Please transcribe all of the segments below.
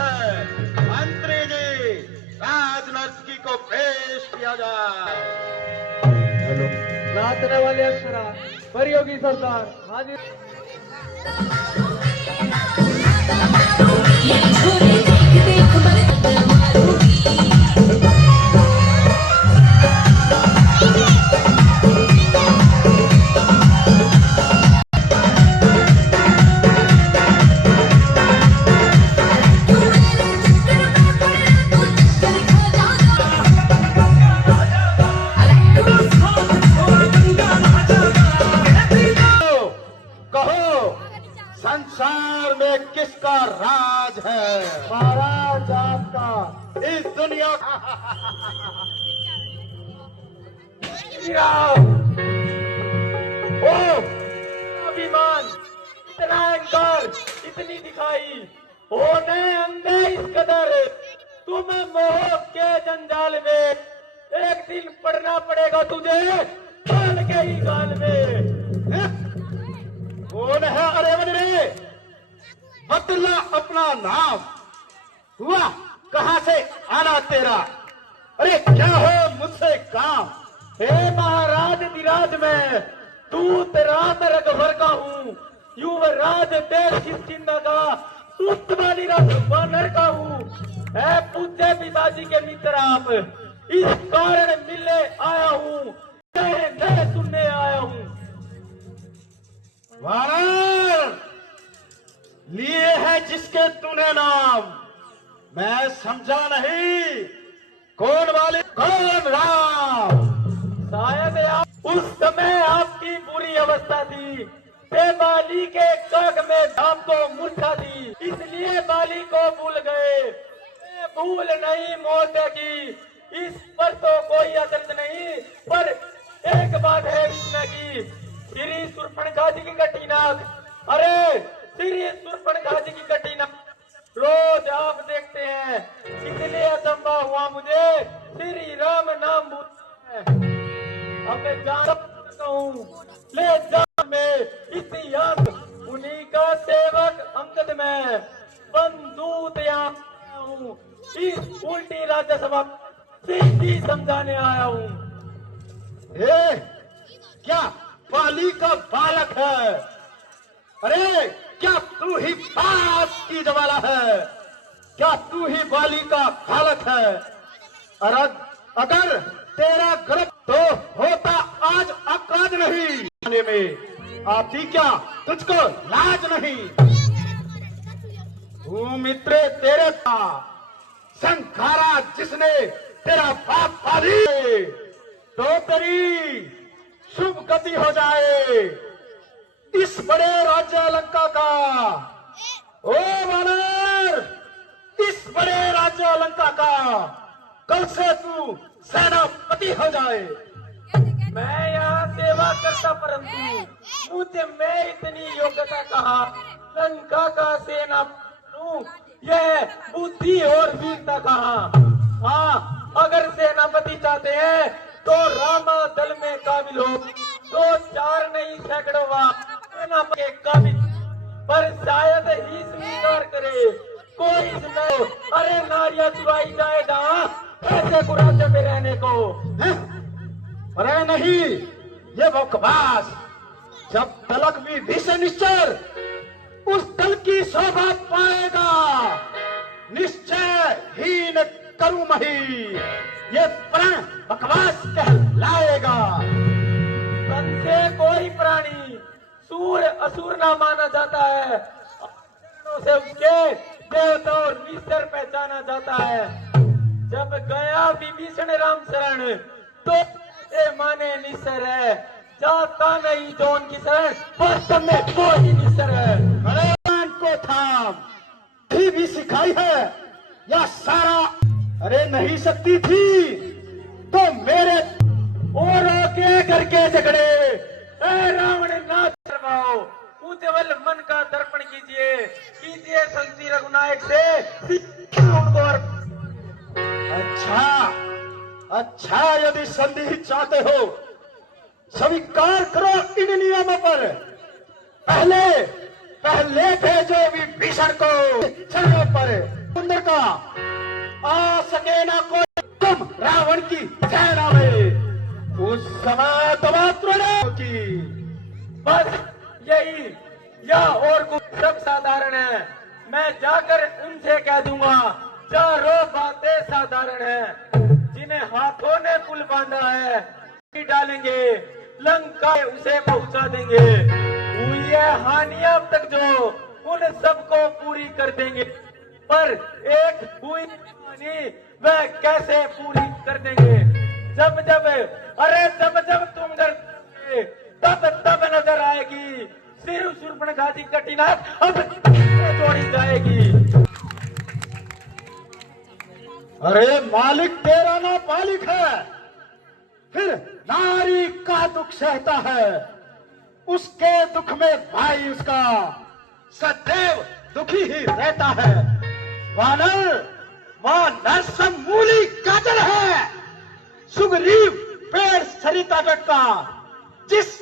है। मंत्री जी, राजनर्तकी को पेश किया जाए। हेलो, नाचने वाले अक्षरा परियोगी सरदार हाजिर। संसार में किसका राज है? महाराज आपका। इस दुनिया ओ अभिमान, इतना अहंकार, इतनी दिखाई होने अंधे इस कदर, तुम्हें मोह के जंजाल में एक दिन पड़ना पड़ेगा तुझे काल के ही गाल में। कौन है? अरे बजरे, बदला अपना नाम। हुआ कहां से आना तेरा? अरे क्या हो मुझसे काम? हे महाराज विराज में दूत राम रघुवर का हूँ, युवराज देश की चिंता का सुस्त वाली वानर का हूँ। है पूज्य पिताजी के मित्र आप, इस कारण मिलने आया हूँ, सुनने आया हूँ। वानर लिए है जिसके तूने नाम, मैं समझा नहीं। कौन वाले? कौन राम? शायद आप उस समय आपकी बुरी अवस्था थी, बाली के कग में धाम को मूर्छा थी, इसलिए बाली को भूल गए। भूल नहीं मौत की, इस पर तो कोई असर नहीं, पर एक बात है इसमें की श्री सुर्पणखा जी की कटीनाक, अरे श्री सुर्पणखा जी की कटीनाक रोज आप देखते हैं, इसलिए अचंबा हुआ मुझे श्री राम नाम भूल। अब मैं जान सकता हूँ, ले जा में इतिहास उन्हीं का सेवक अंगद में बंदूक यहाँ हूँ, इस उल्टी राज्यसभा सीधी समझाने आया हूँ। क्या बाली का बालक है? अरे क्या तू ही बाप की जवाला है? क्या तू ही बाली का बालक है? अगर तेरा गर्भ तो होता आज अकाज नहीं आने में आती, क्या तुझको लाज नहीं? तू मित्र तेरे था संखारा जिसने तेरा बाप पाली, तो तेरी शुभ गति हो जाए इस बड़े राज्य लंका का। ओ वानर, इस बड़े राज्य लंका का कल से तू सेनापति हो जाए। मैं यहाँ सेवा करता, परंतु मुझे मैं इतनी योग्यता कहा लंका का सेनापति, यह बुद्धि और वीरता कहा। हाँ, अगर सेनापति चाहते हैं तो रामा दल में काबिल हो, तो 4 नहीं सैकड़ों सेनापति के काबिल, पर शायद ही स्वीकार करे कोई इसमें। अरे नारिया चुराई जाए जहाँ ऐसे कुराजे में रहने को है? अरे नहीं, ये बकवास। जब तलक विधि से निश्चर उस दल की शोभा पाएगा, निश्चय हीन करूं मही, ये प्राण बकवास कहलाएगा। तन से कोई प्राणी सूर असुर ना माना जाता है, से उसके देवता और निश्चर पहचाना जाता है। जब गया विभीषण राम शरण तो ये माने निश्चर है, जाता नहीं जो उनकी शरण, वास्तव में वो ही निश्चर है। अरे को थाम भी सिखाई है या सारा? अरे नहीं सकती थी तो मेरे और के घर के झगड़े रावण ना करवाओ, उज्जवल मन का दर्पण कीजिए संति रघुनायक से उनको। अच्छा, यदि संधि चाहते हो स्वीकार करो इन नियमों पर। पहले भेजो विभीषण को चरणों पर, सुंदर का आ सके ना कोई तुम रावण की सेना में उस समय तबात्रण की बस यही या और कुछ सब साधारण है। मैं जाकर उनसे कह दूंगा चारों बातें साधारण है। जिन्हें हाथों ने पुल बांधा है डालेंगे लंका उसे पहुंचा देंगे। हुई है हानि अब तक जो उन सबको पूरी कर देंगे। पर एक हुई हानि वह कैसे पूरी कर देंगे? जब जब तुम डरोगे तब नजर आएगी सिर शूर्पणखा की कठिनाई अब जोड़ी जाएगी। अरे मालिक तेरा ना मालिक है, फिर नारी का दुख सहता है। उसके दुख में भाई उसका सदैव दुखी ही रहता है। वानर मां नरसमूली काजल है, सुग्रीव पेड़ सरिता तट का, जिस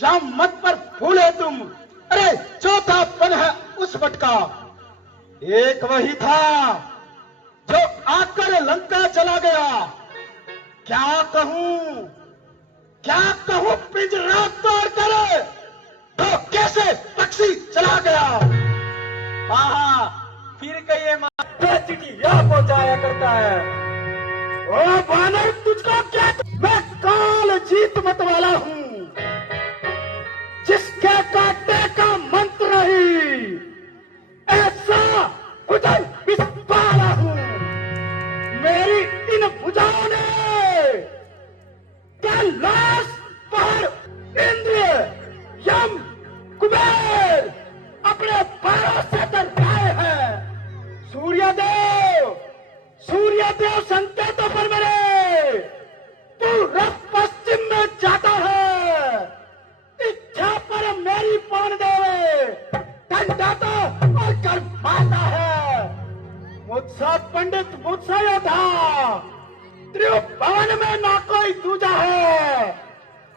जाम मत पर फूले तुम। अरे चौथा पन है उस वट का। एक वही था जो आकर लंका चला गया। क्या कहूं पिंजरा तोड़ कर तो कैसे पक्षी चला गया। हाँ फिर कहिए चिट्ठियां पहुंचाया करता है। ओ वानर तुझको क्या, मैं काल जीत मत वाला हूं, जिसके काटे का मंत्र नहीं, ऐसा भुजन विस्तारा हूं। मेरी इन भुजाओं ने कैलाश पर इंद्र यम कुबेर अपने पैरों से दर्शाए हैं। सूर्यदेव संकेतों पर मेरे पूरब पश्चिम में जाता है। इच्छा पर मेरी पौन देवे दंडाता और कर्माता है। मुझसा पंडित मुझसा योद्धा त्रिभुवन में ना कोई दूजा है।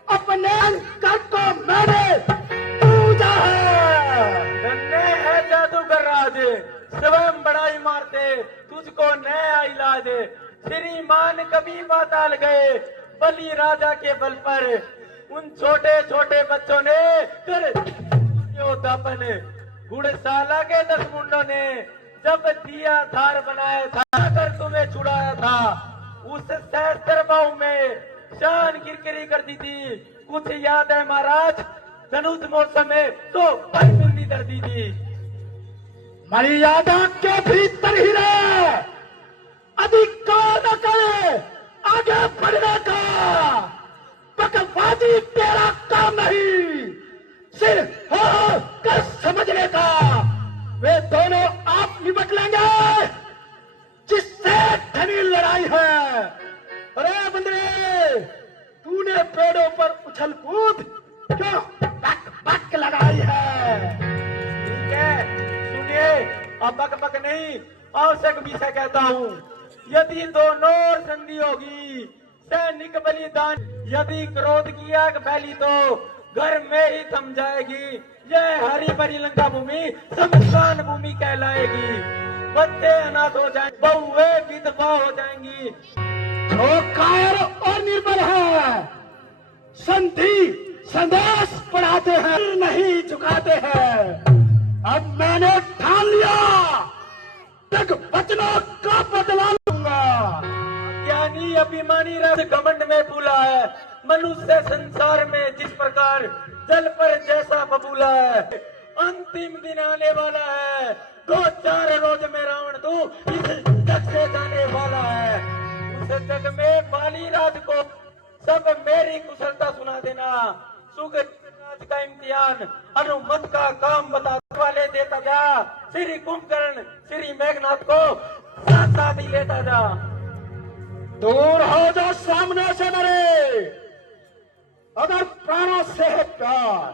अपने अंकर को मैंने पूजा है। धन्य है जादूगर राज, स्वयं बड़ाई मारते तुझको नया इलाज। श्रीमान कभी पाताल गए बलि राजा के बल पर। उन छोटे छोटे बच्चों ने कर योद्धापन। घुड़साला के 10 मुंडों ने जब दिया धार बनाया था, अगर तुम्हें छुड़ाया था, उस सहस्त्र बाहु में शान किरकिरी कर दी थी। कुछ याद है महाराज? धनुष मौसम में तो बंदी कर दी थी। मर्यादा के भीतर ही रहे, अधिकार न करे आगे बढ़ने का। बकवादी तेरा काम नहीं, सिर्फ हो कर समझने का। वे दोनों आप निपट लेंगे जिससे घनी लड़ाई है। अरे बंदरे, तूने पेड़ों पर उछल कूद क्यों बक लगाई है? ठीक है सुनिए, अब बक नहीं आवश्यक विषय कहता हूँ। यदि दोनों ओर संधि होगी सैनिक बलिदान, यदि क्रोध की आग फैली तो घर में ही थम जाएगी। यह हरी भरी लंका भूमि शमशान भूमि कहलाएगी। बच्चे अनाथ हो जाएंगे, बहुए विधवा हो जाएंगी। जो कायर और निर्बल है संधि संदेश पढ़ाते हैं, नहीं झुकाते हैं। अब मैंने ठान लिया, तक वचनों का बदला लूंगा। ज्ञानी अभिमानी रस घमंड में फूला है। मनुष्य संसार में जिस प्रकार जल पर जैसा बबूला है। अंतिम दिन आने वाला है, 2-4 रोज में रावण तू इस जग से जाने वाला है। उस जग में बाली राज को सब मेरी कुशलता सुना देना। सुख राज का इम्तिहान अनुमत का काम बता वाले देता जा। श्री कुंभकर्ण श्री मेघनाथ को साथ साथ ही लेता जा। दूर हो जा सामने से मेरे, अगर प्राणों से है प्यार।